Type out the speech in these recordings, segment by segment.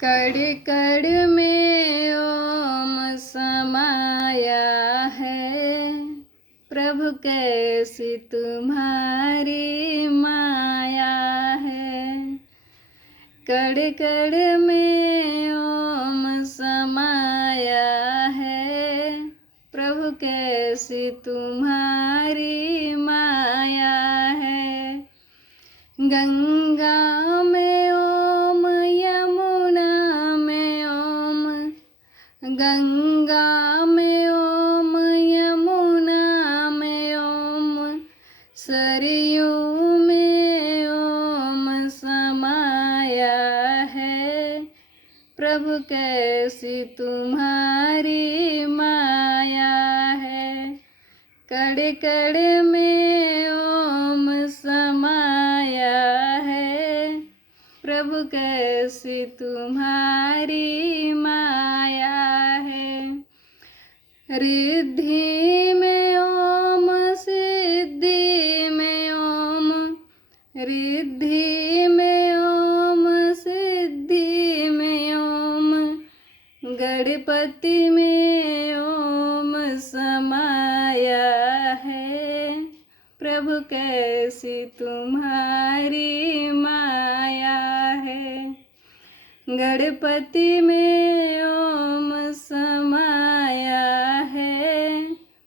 कड़ कड़ में ओम समाया है, प्रभु कैसी तुम्हारी माया है। कड़ कड़ में ओम समाया है, प्रभु कैसी तुम्हारी माया है। गंगा में ओम, यमुना में ओम, गंगा में ओम, यमुना में ओम, सरयू में ओम समाया है, प्रभु कैसी तुम्हारी माया है। कड़ कड़ में ओम समाया है, प्रभु कैसी तुम्हारी माया है। रिद्धि में ओम, सिद्धि में ओम, रिद्धि में ओम, सिद्धि में ओम, गणपति में ओम समाया है, प्रभु कैसी तुम्हारी माया है। गणपति में ओम समाया है,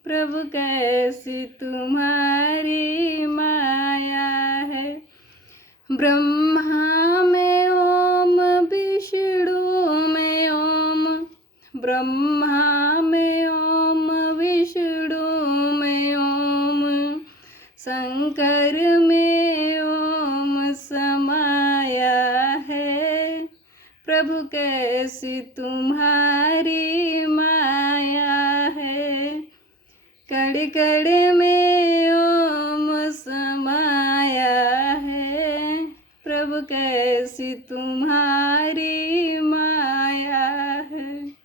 प्रभु कैसी तुम्हारी माया है। ब्रह्मा में ओम, विष्णु में ओम, ब्रह्मा में ओम, विष्णु में ओम, शंकर में ओम समाया है, प्रभु कैसी तुम्हारी माया है। कड़ कड़ में ओम समाया है, प्रभु कैसी तुम्हारी माया है।